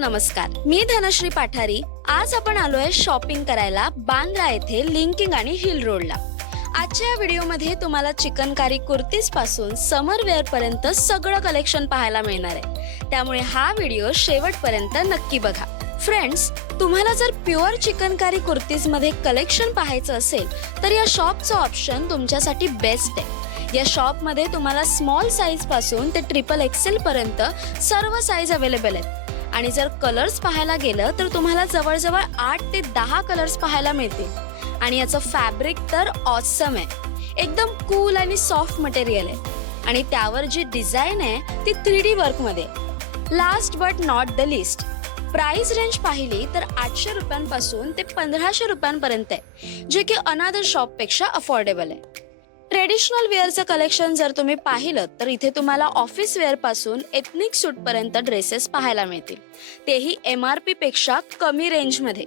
नमस्कार, मी धनश्री पाठारी। आज आपण आलोय शॉपिंग करायला बांद्रा येथे लिंकिंग आणि हिल रोडला। आजच्या या व्हिडिओमध्ये तुम्हाला चिकनकारी कुर्तीज पासून समर वेअर पर्यंत सगळं कलेक्शन पाहायला मिळणार आहे, त्यामुळे हा व्हिडिओ शेवटपर्यंत नक्की बघा। फ्रेंड्स, तुम्हाला जर प्युअर चिकनकारी कुर्तीज मध्ये कलेक्शन पाहायचं असेल तर या शॉपचं ऑप्शन तुमच्यासाठी बेस्ट आहे। या शॉप मध्ये तुम्हाला स्मॉल साइज पासून ते ट्रिपल एक्सेल पर्यंत सर्व साइज अवेलेबल आहेत आणि जर कलर्स पाहायला गेलं तर तुम्हाला जवळजवळ 8 ते 10 कलर्स पाहायला मिळतील आणि याचं फॅब्रिक तर ऑसम आहे। एकदम कूल आणि सॉफ्ट मटेरियल आहे आणि त्यावर जी डिझाईन आहे ती 3D वर्क मध्ये। Last but not the list, price range पाहिली तर 800 रुपयांपासून ते 1500 रुपयांपर्यंत आहे, जे की अनादर शॉप पेक्षा अफोर्डेबल आहे। ट्रेडिशनल वेअरचं कलेक्शन जर तुम्ही पाहिलं तर इथे तुम्हाला ऑफिस वेअर पासून एथनिक सूट पर्यंत ड्रेसेस पाहायला मिळतील, तेही MRP पेक्षा कमी रेंजमध्ये।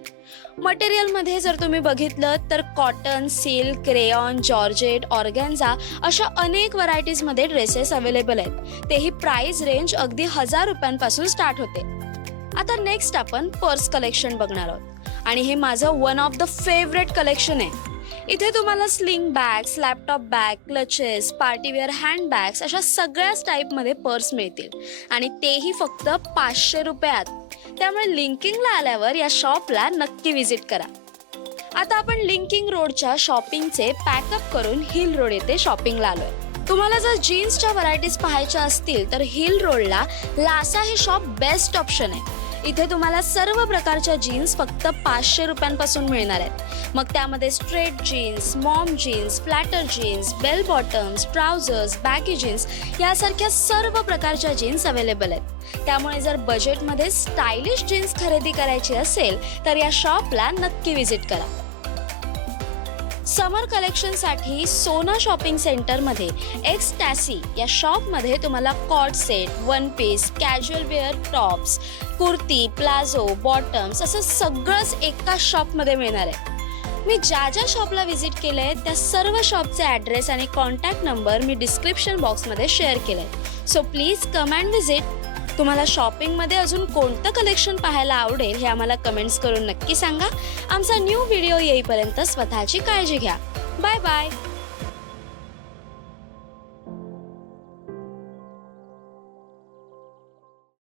मटेरियलमध्ये जर तुम्ही बघितलं तर cotton, silk, rayon, georgette, organza अशा अनेक व्हरायटीजमध्ये ड्रेसेस अवेलेबल आहेत, तेही प्राइस रेंज अगदी 1000 रुपयांपासून स्टार्ट होते। आता नेक्स्ट आपण पर्स कलेक्शन बघणार आहोत आणि हे माझं one of the favourite collection आहे। इथे तुम्हाला sling bags, laptop bag, clutches, partywear hand bags अशा सगळ्याच टाईपमध्ये पर्स मिळतील आणि तेही फक्त 500 रुपयात। त्यामुळे लिंकिंगला आल्यावर या शॉपला नक्की विजिट करा। आता आपण लिंकिंग रोडच्या शॉपिंगचे पॅकअप करून हिल रोड येथे शॉपिंगला आलोय। तुम्हाला जर जीन्सच्या व्हरायटीज पाहायच्या असतील तर हिल रोडला लासा हे शॉप बेस्ट ऑप्शन आहे। इथे तुम्हाला सर्व प्रकारच्या जीन्स फक्त 500 रुपयांपासून मिळणार आहेत। मग त्यामध्ये straight jeans, mom jeans, flatter jeans, bell bottoms, trousers, baggy jeans यासारख्या सर्व प्रकारच्या जीन्स अवेलेबल आहेत। त्यामुळे जर बजेटमध्ये स्टायलिश जीन्स खरेदी करायची असेल तर या शॉपला नक्की विजिट करा। समर कलेक्शनसाठी सोना शॉपिंग सेंटरमध्ये एक्सटॅसी या शॉपमध्ये तुम्हाला coord set, one piece, casual wear, tops, kurti, palazzo, bottoms असं सगळंच एका शॉपमध्ये मिळणार आहे। मी ज्या ज्या शॉपला व्हिजिट केलंय त्या सर्व शॉपचे ॲड्रेस आणि कॉन्टॅक्ट नंबर मी डिस्क्रिप्शन बॉक्समध्ये शेअर केलंय, so please come and visit. तुम्हाला शॉपिंगमध्ये अजून कोणतं कलेक्शन पाहायला आवडेल हे आम्हाला कमेंट्स करून नक्की सांगा। आमचा न्यू व्हिडिओ येईपर्यंत स्वतःची काळजी घ्या। Bye bye.